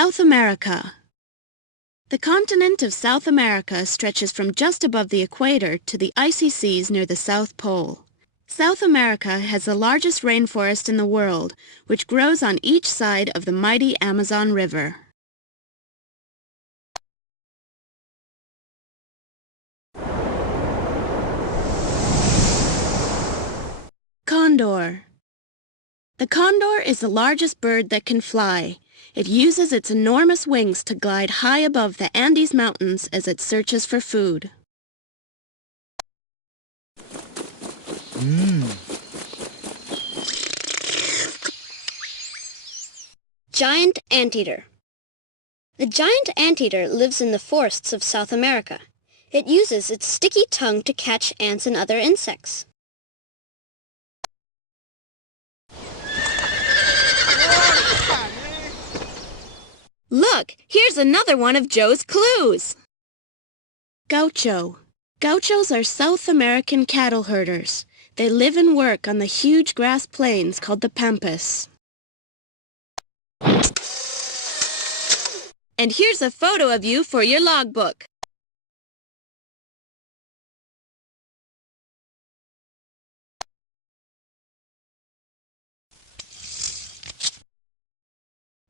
South America. The continent of South America stretches from just above the equator to the icy seas near the South Pole. South America has the largest rainforest in the world, which grows on each side of the mighty Amazon River. Condor. The condor is the largest bird that can fly. It uses its enormous wings to glide high above the Andes Mountains as it searches for food. Giant anteater. The giant anteater lives in the forests of South America. It uses its sticky tongue to catch ants and other insects. Look, here's another one of Joe's clues. Gaucho. Gauchos are South American cattle herders. They live and work on the huge grass plains called the Pampas. And here's a photo of you for your logbook.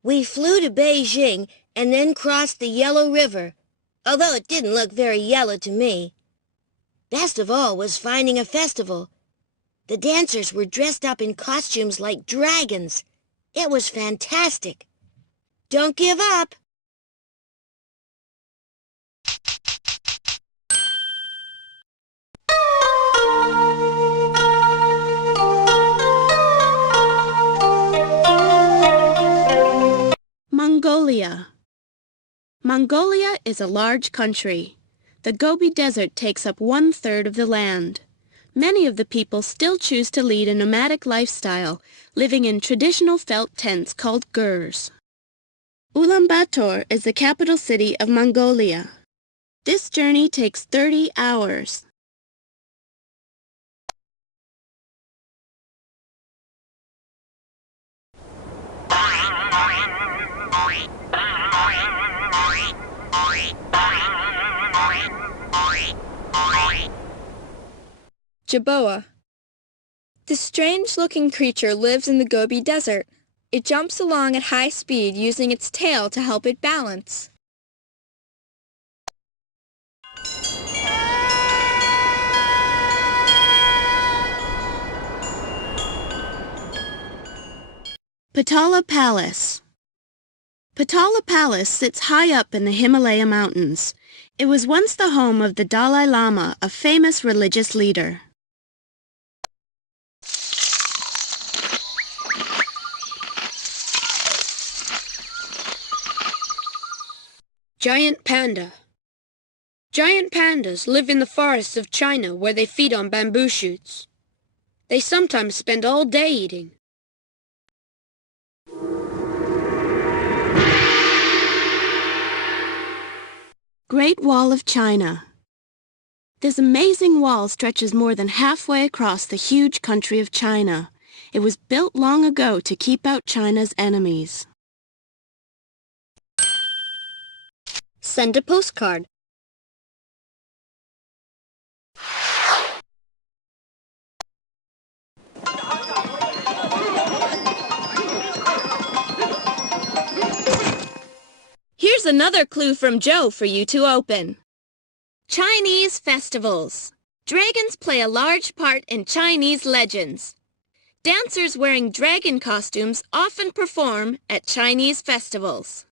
We flew to Beijing and then crossed the Yellow River, although it didn't look very yellow to me. Best of all was finding a festival. The dancers were dressed up in costumes like dragons. It was fantastic. Don't give up. Mongolia. Mongolia is a large country. The Gobi Desert takes up 1/3 of the land. Many of the people still choose to lead a nomadic lifestyle, living in traditional felt tents called gurs. Ulaanbaatar is the capital city of Mongolia. This journey takes 30 hours. Jerboa. This strange-looking creature lives in the Gobi Desert. It jumps along at high speed using its tail to help it balance. Potala Palace. Potala Palace sits high up in the Himalaya Mountains. It was once the home of the Dalai Lama, a famous religious leader. Giant panda. Giant pandas live in the forests of China where they feed on bamboo shoots. They sometimes spend all day eating. Great Wall of China. This amazing wall stretches more than halfway across the huge country of China. It was built long ago to keep out China's enemies. Send a postcard. Here's another clue from Joe for you to open. Chinese festivals. Dragons play a large part in Chinese legends. Dancers wearing dragon costumes often perform at Chinese festivals.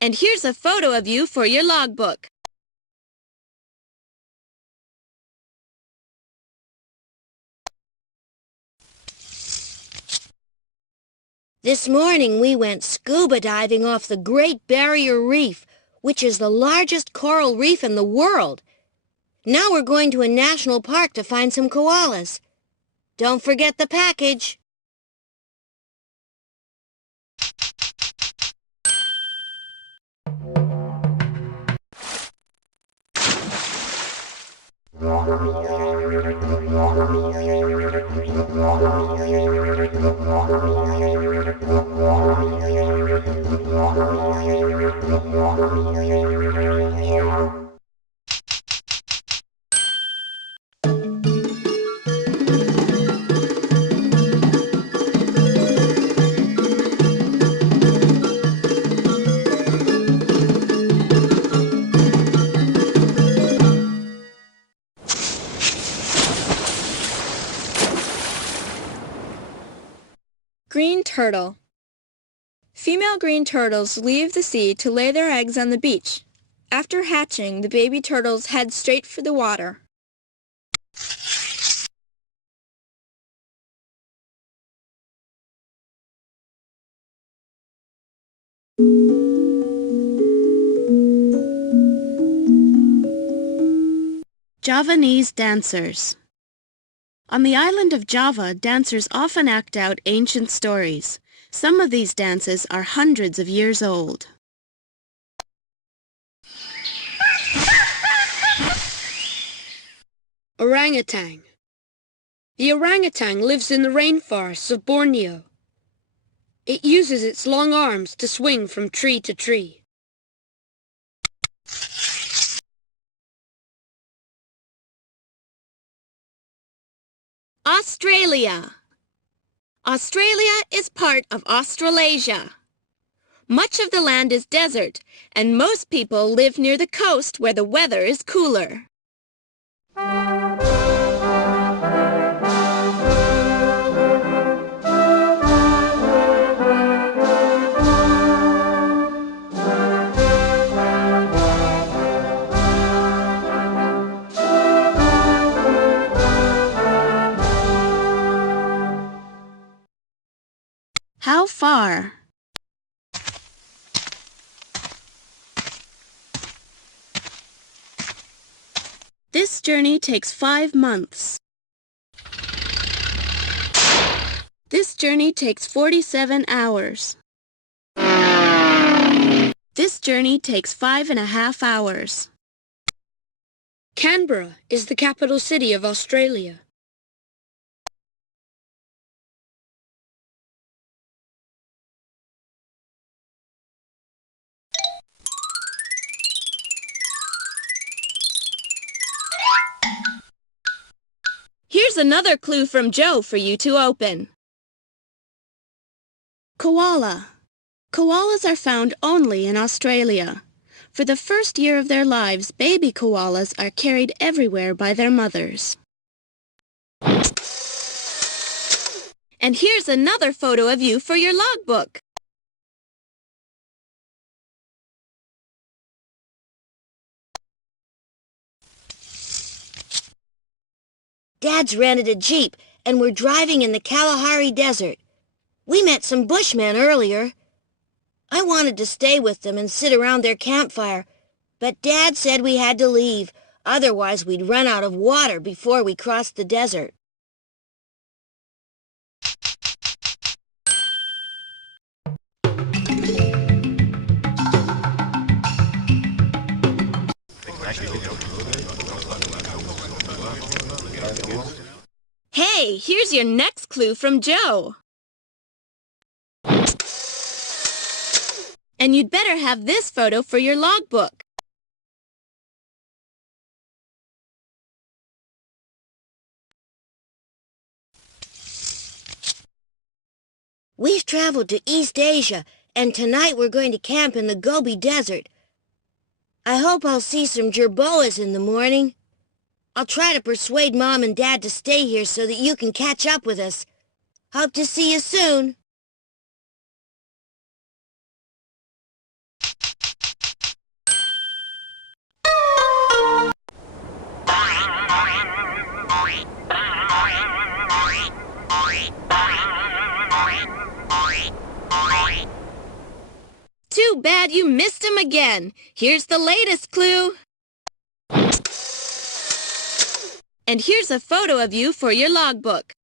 And here's a photo of you for your logbook. This morning we went scuba diving off the Great Barrier Reef, which is the largest coral reef in the world. Now we're going to a national park to find some koalas. Don't forget the package. Green turtle. Female green turtles leave the sea to lay their eggs on the beach. After hatching, the baby turtles head straight for the water. Javanese dancers. On the island of Java, dancers often act out ancient stories. Some of these dances are hundreds of years old. Orangutan. The orangutan lives in the rainforests of Borneo. It uses its long arms to swing from tree to tree. Australia. Australia is part of Australasia. Much of the land is desert, and most people live near the coast where the weather is cooler. How far? This journey takes 5 months. This journey takes 47 hours. This journey takes 5.5 hours. Canberra is the capital city of Australia. Here's another clue from Joe for you to open. Koala. Koalas are found only in Australia. For the first year of their lives, baby koalas are carried everywhere by their mothers. And here's another photo of you for your logbook. Dad's rented a Jeep, and we're driving in the Kalahari Desert. We met some Bushmen earlier. I wanted to stay with them and sit around their campfire, but Dad said we had to leave. Otherwise, we'd run out of water before we crossed the desert. Hey, here's your next clue from Joe. And you'd better have this photo for your logbook. We've traveled to East Asia, and tonight we're going to camp in the Gobi Desert. I hope I'll see some jerboas in the morning. I'll try to persuade Mom and Dad to stay here so that you can catch up with us. Hope to see you soon. Too bad you missed him again. Here's the latest clue. And here's a photo of you for your logbook.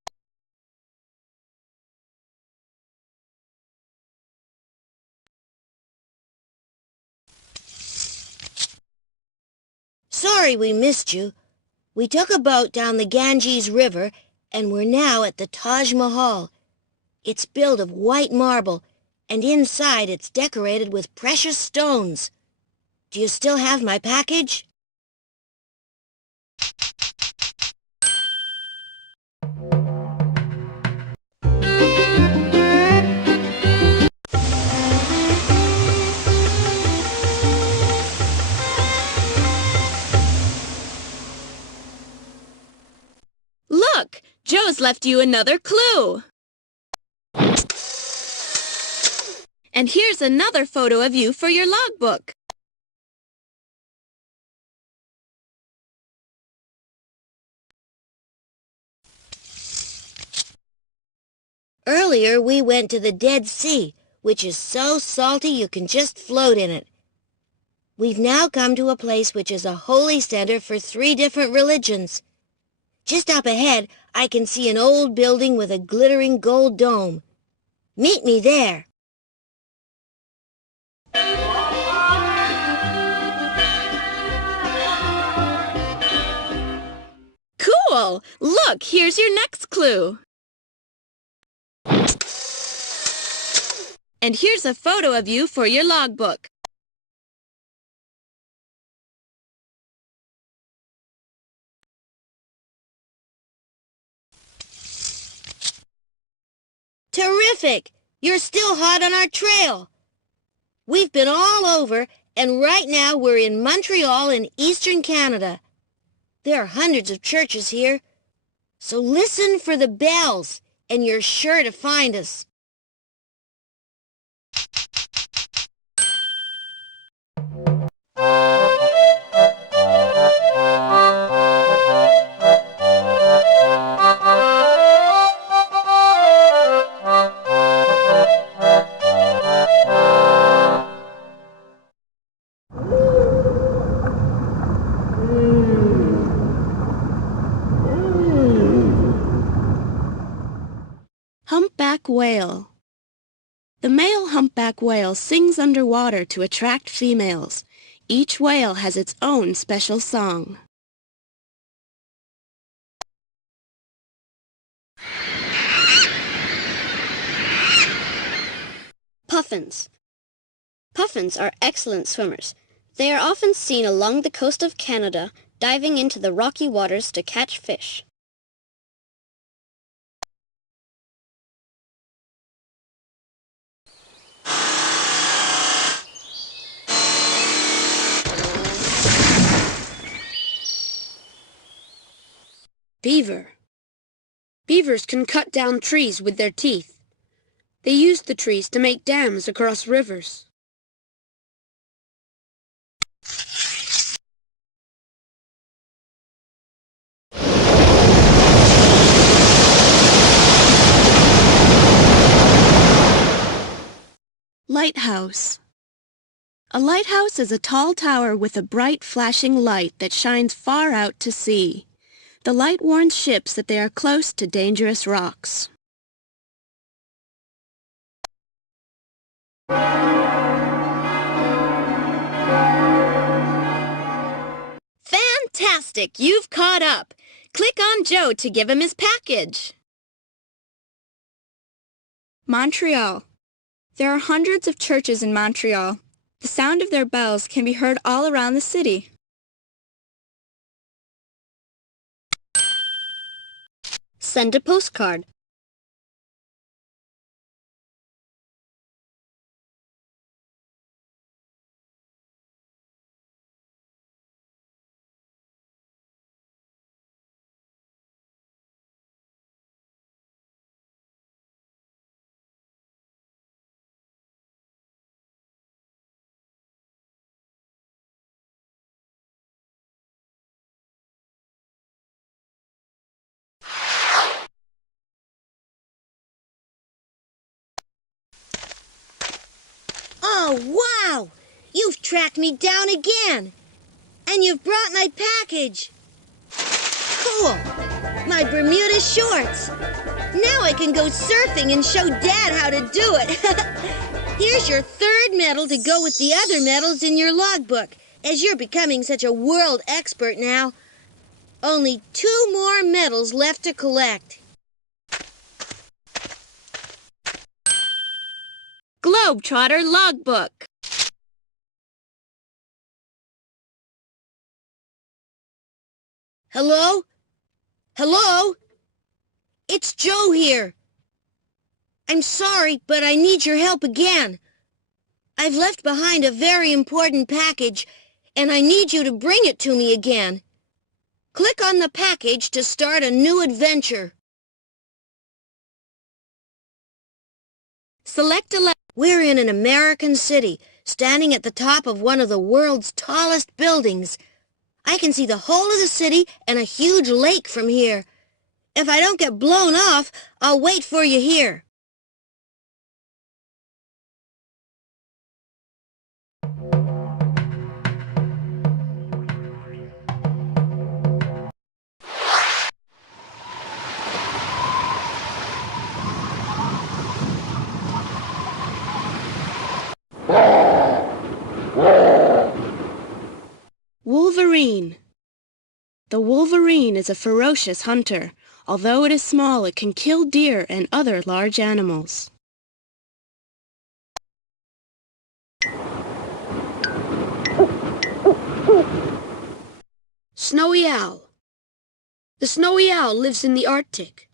Sorry we missed you. We took a boat down the Ganges River, and we're now at the Taj Mahal. It's built of white marble, and inside it's decorated with precious stones. Do you still have my package? Look! Joe's left you another clue. And here's another photo of you for your logbook. Earlier we went to the Dead Sea, which is so salty you can just float in it. We've now come to a place which is a holy center for 3 different religions. Just up ahead, I can see an old building with a glittering gold dome. Meet me there. Cool! Look, here's your next clue. And here's a photo of you for your logbook. Terrific! You're still hot on our trail. We've been all over, and right now we're in Montreal in eastern Canada. There are hundreds of churches here, so listen for the bells, and you're sure to find us. Humpback whale. The male humpback whale sings underwater to attract females. Each whale has its own special song. Puffins. Puffins are excellent swimmers. They are often seen along the coast of Canada, diving into the rocky waters to catch fish. Beaver. Beavers can cut down trees with their teeth. They use the trees to make dams across rivers. Lighthouse. A lighthouse is a tall tower with a bright flashing light that shines far out to sea. The light warns ships that they are close to dangerous rocks. Fantastic! You've caught up. Click on Joe to give him his package. Montreal. There are hundreds of churches in Montreal. The sound of their bells can be heard all around the city. Send a postcard. Oh, wow! You've tracked me down again. And you've brought my package. Cool! My Bermuda shorts. Now I can go surfing and show Dad how to do it. Here's your 3rd medal to go with the other medals in your logbook, as you're becoming such a world expert now. Only 2 more medals left to collect. Globetrotter Logbook. Hello? Hello? It's Joe here. I'm sorry, but I need your help again. I've left behind a very important package, and I need you to bring it to me again. Click on the package to start a new adventure. Select a We're in an American city, standing at the top of one of the world's tallest buildings. I can see the whole of the city and a huge lake from here. If I don't get blown off, I'll wait for you here. Wolverine. The wolverine is a ferocious hunter. Although it is small, it can kill deer and other large animals. Snowy owl. The snowy owl lives in the Arctic.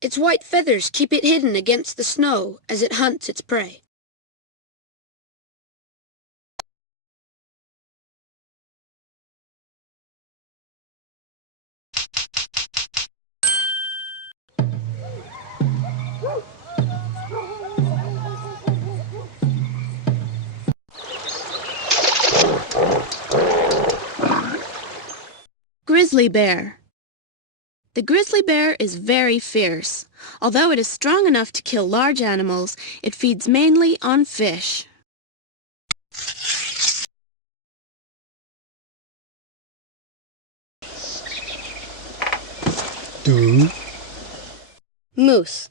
Its white feathers keep it hidden against the snow as it hunts its prey. Grizzly bear. The grizzly bear is very fierce. Although it is strong enough to kill large animals, it feeds mainly on fish. Moose.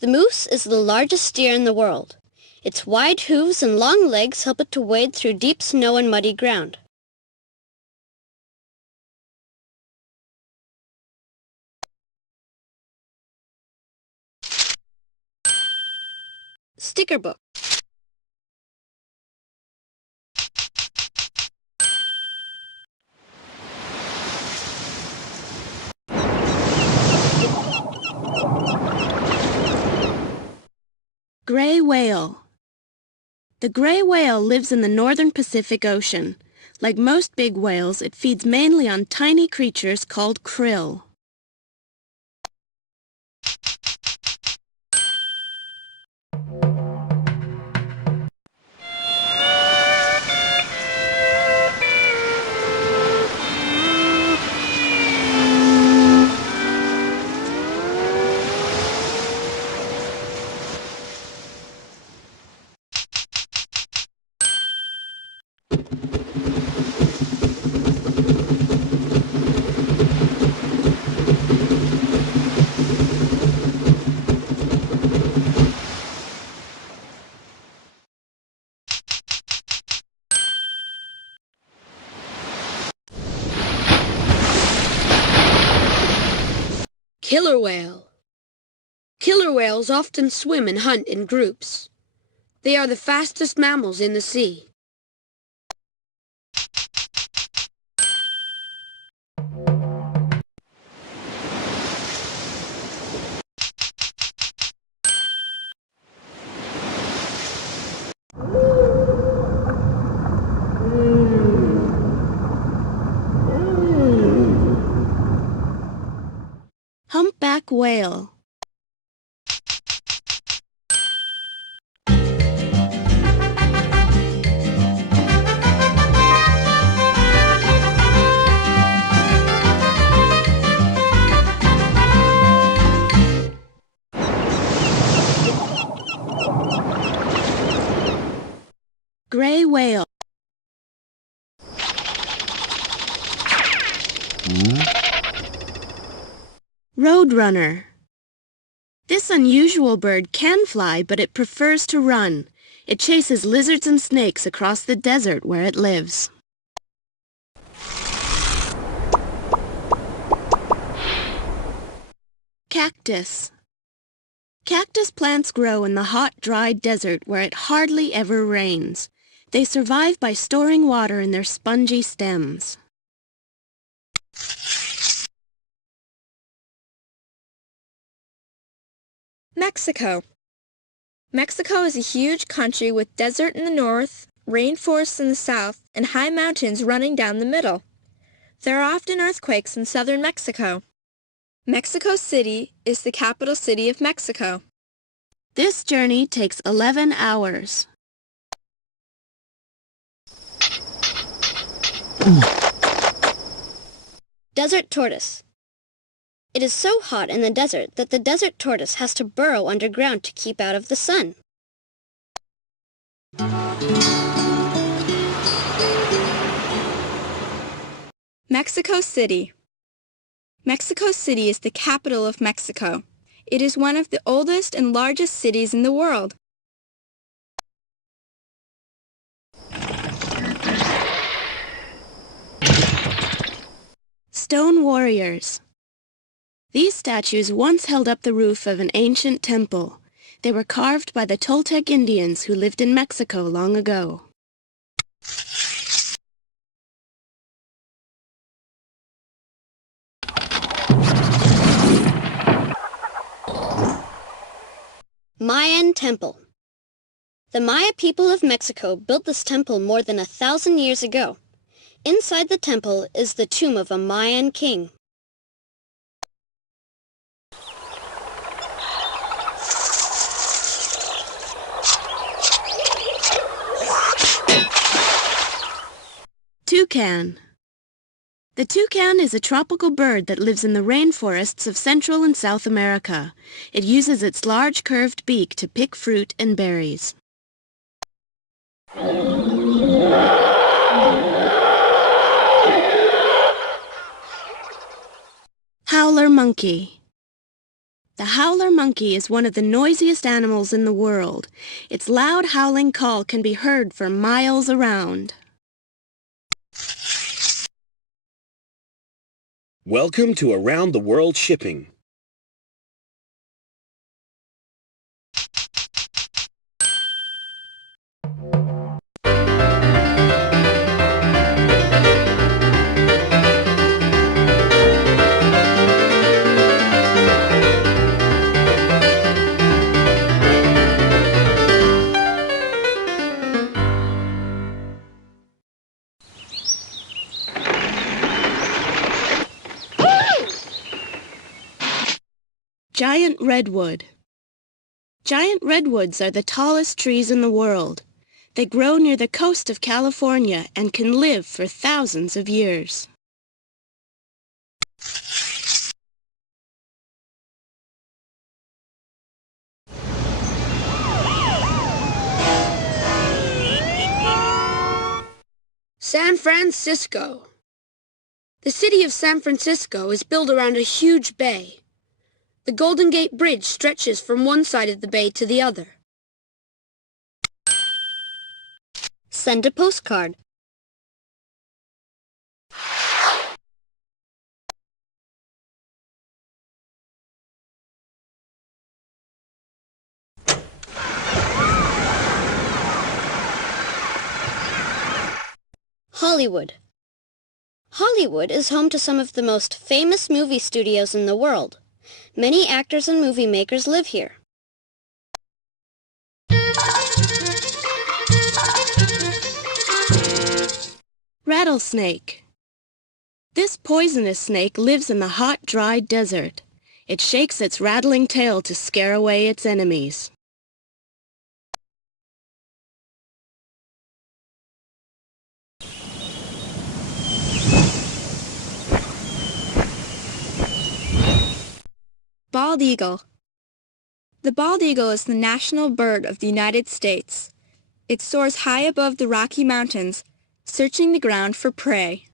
The moose is the largest deer in the world. Its wide hooves and long legs help it to wade through deep snow and muddy ground. Sticker book. Gray whale. The gray whale lives in the northern Pacific Ocean. Like most big whales, it feeds mainly on tiny creatures called krill. Killer whale. Killer whales often swim and hunt in groups. They are the fastest mammals in the sea. Humpback whale. Gray whale. Roadrunner. This unusual bird can fly, but it prefers to run. It chases lizards and snakes across the desert where it lives. Cactus. Cactus plants grow in the hot, dry desert where it hardly ever rains. They survive by storing water in their spongy stems. Mexico. Mexico is a huge country with desert in the north, rainforests in the south, and high mountains running down the middle. There are often earthquakes in southern Mexico. Mexico City is the capital city of Mexico. This journey takes 11 hours. Desert tortoise. It is so hot in the desert that the desert tortoise has to burrow underground to keep out of the sun. Mexico City. Mexico City is the capital of Mexico. It is one of the oldest and largest cities in the world. Stone warriors. These statues once held up the roof of an ancient temple. They were carved by the Toltec Indians who lived in Mexico long ago. Mayan Temple. The Maya people of Mexico built this temple more than 1,000 years ago. Inside the temple is the tomb of a Mayan king. Toucan. The toucan is a tropical bird that lives in the rainforests of Central and South America. It uses its large curved beak to pick fruit and berries. Howler monkey. The howler monkey is one of the noisiest animals in the world. Its loud howling call can be heard for miles around. Welcome to Around the World Shipping. Giant redwood. Giant redwoods are the tallest trees in the world. They grow near the coast of California and can live for thousands of years. San Francisco. The city of San Francisco is built around a huge bay. The Golden Gate Bridge stretches from one side of the bay to the other. Send a postcard. Hollywood. Hollywood is home to some of the most famous movie studios in the world. Many actors and movie makers live here. Rattlesnake. This poisonous snake lives in the hot, dry desert. It shakes its rattling tail to scare away its enemies. Bald eagle. The bald eagle is the national bird of the United States. It soars high above the Rocky Mountains, searching the ground for prey.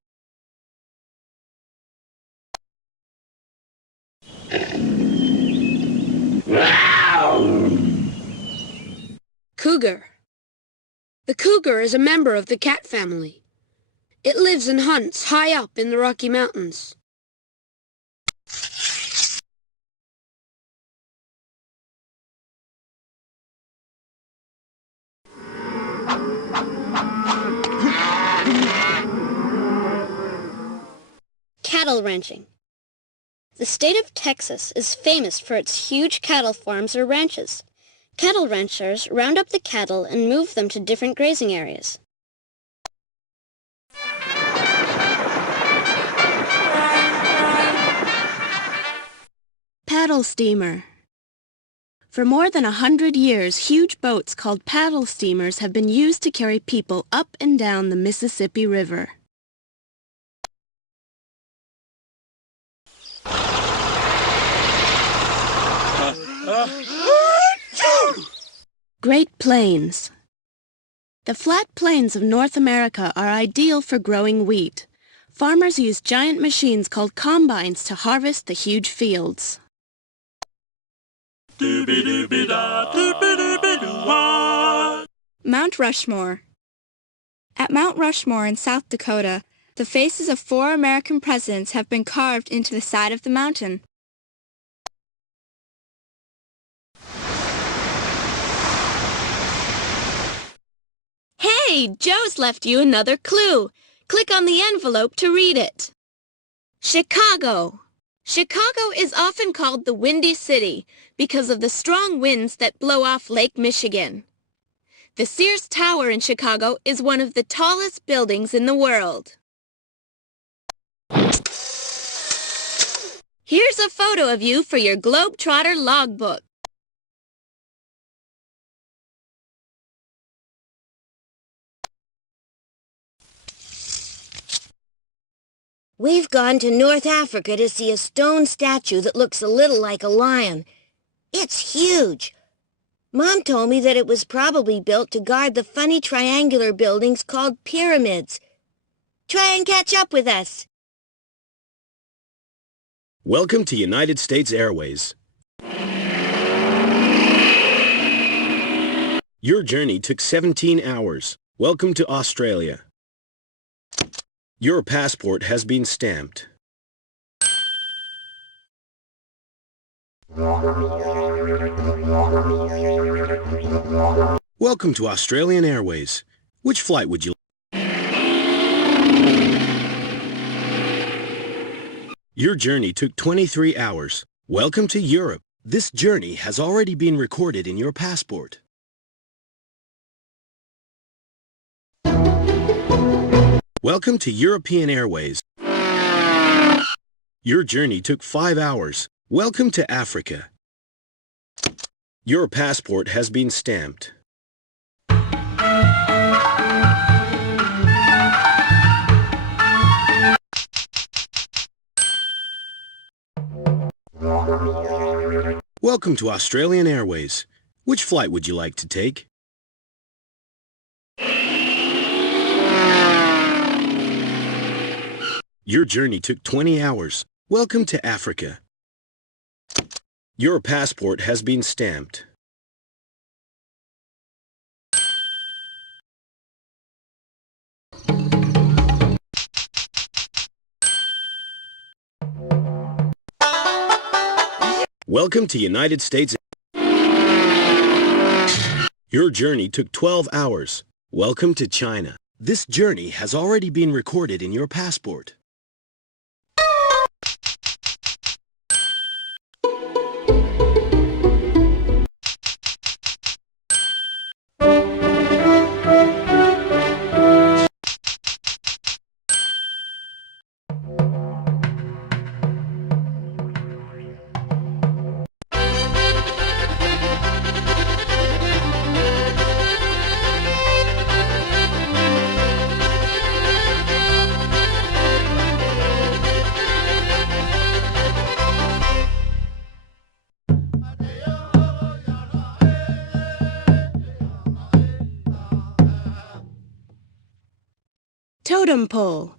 Cougar. The cougar is a member of the cat family. It lives and hunts high up in the Rocky Mountains. cattle ranching. The state of Texas is famous for its huge cattle farms or ranches. Cattle ranchers round up the cattle and move them to different grazing areas. Paddle steamer. For more than 100 years, huge boats called paddle steamers have been used to carry people up and down the Mississippi River. Great Plains. The flat plains of North America are ideal for growing wheat. Farmers use giant machines called combines to harvest the huge fields. Mount Rushmore. At Mount Rushmore in South Dakota, the faces of 4 American presidents have been carved into the side of the mountain. Hey, Joe's left you another clue. Click on the envelope to read it. Chicago. Chicago is often called the Windy City because of the strong winds that blow off Lake Michigan. The Sears Tower in Chicago is one of the tallest buildings in the world. Here's a photo of you for your Globetrotter logbook. We've gone to North Africa to see a stone statue that looks a little like a lion. It's huge. Mom told me that it was probably built to guard the funny triangular buildings called pyramids. Try and catch up with us. Welcome to United States Airways. Your journey took 17 hours. Welcome to Australia. Your passport has been stamped. Welcome to Australian Airways. Which flight would you like? Your journey took 23 hours. Welcome to Europe. This journey has already been recorded in your passport. Welcome to European Airways. Your journey took 5 hours. Welcome to Africa. Your passport has been stamped. Welcome to Australian Airways. Which flight would you like to take? Your journey took 20 hours. Welcome to Africa. Your passport has been stamped. Welcome to United States. Your journey took 12 hours. Welcome to China. This journey has already been recorded in your passport. Totem pole.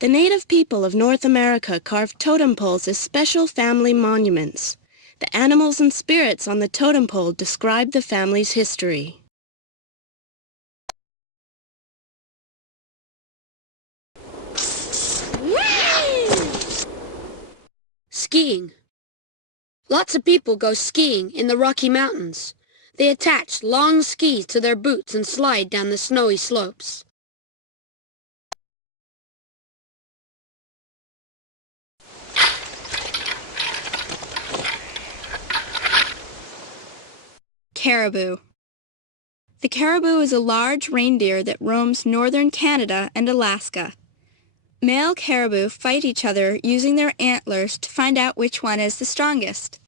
The native people of North America carved totem poles as special family monuments. The animals and spirits on the totem pole describe the family's history. Skiing. Lots of people go skiing in the Rocky Mountains. They attach long skis to their boots and slide down the snowy slopes. caribou. The caribou is a large reindeer that roams northern Canada and Alaska. Male caribou fight each other using their antlers to find out which one is the strongest.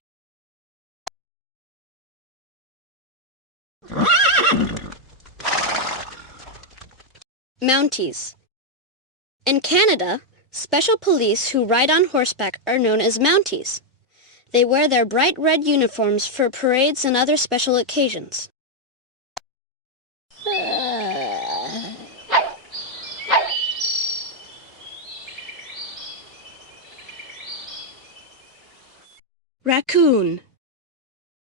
Mounties. In Canada, special police who ride on horseback are known as Mounties. They wear their bright red uniforms for parades and other special occasions. Raccoon.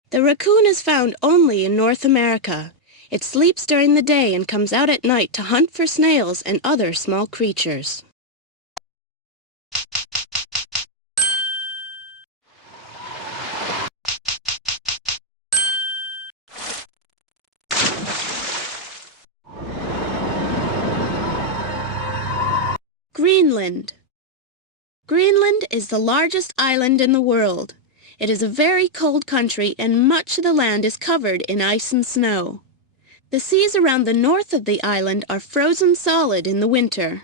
The raccoon is found only in North America. It sleeps during the day and comes out at night to hunt for snails and other small creatures. Greenland. Greenland is the largest island in the world. It is a very cold country and much of the land is covered in ice and snow. The seas around the north of the island are frozen solid in the winter.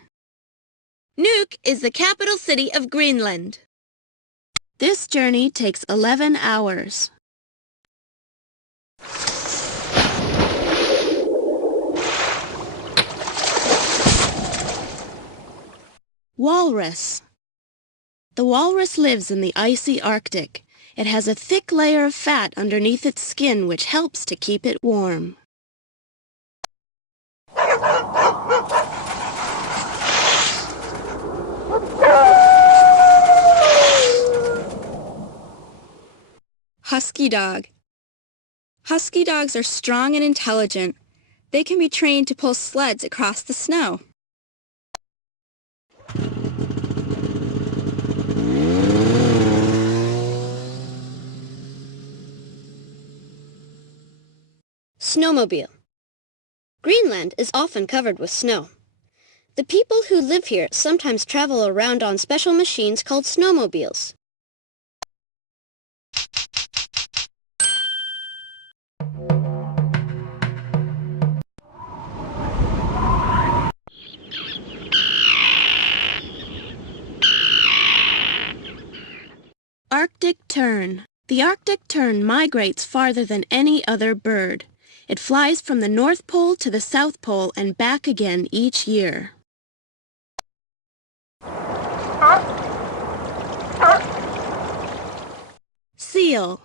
Nuuk is the capital city of Greenland. This journey takes 11 hours. Walrus. The walrus lives in the icy Arctic. It has a thick layer of fat underneath its skin which helps to keep it warm. Husky dog. Husky dogs are strong and intelligent. They can be trained to pull sleds across the snow. Snowmobile. Greenland is often covered with snow. The people who live here sometimes travel around on special machines called snowmobiles. Arctic tern. The Arctic tern migrates farther than any other bird. It flies from the North Pole to the South Pole and back again each year. Seal.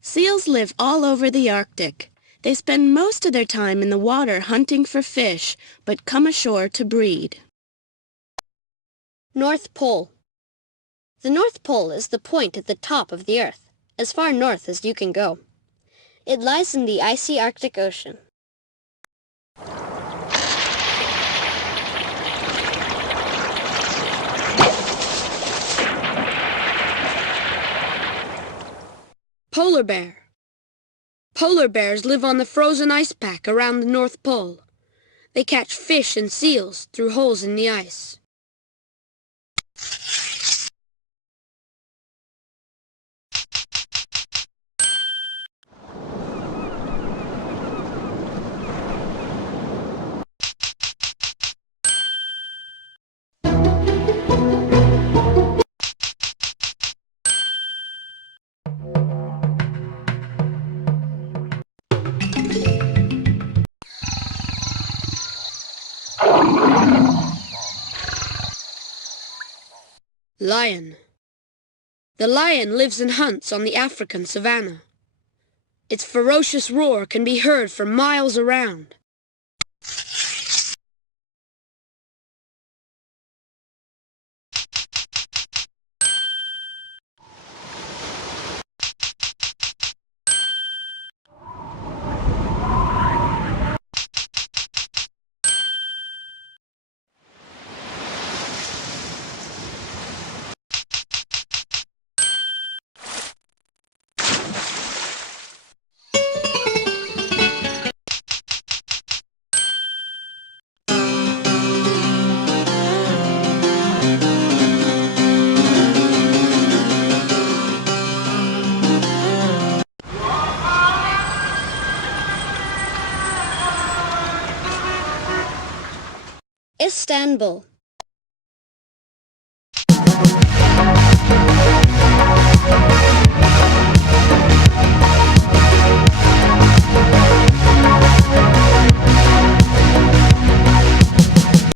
Seals live all over the Arctic. They spend most of their time in the water hunting for fish, but come ashore to breed. North Pole. The North Pole is the point at the top of the Earth, as far north as you can go. It lies in the icy Arctic Ocean. Polar bear. Polar bears live on the frozen ice pack around the North Pole. They catch fish and seals through holes in the ice. Lion. The lion lives and hunts on the African savanna. Its ferocious roar can be heard for miles around. Istanbul.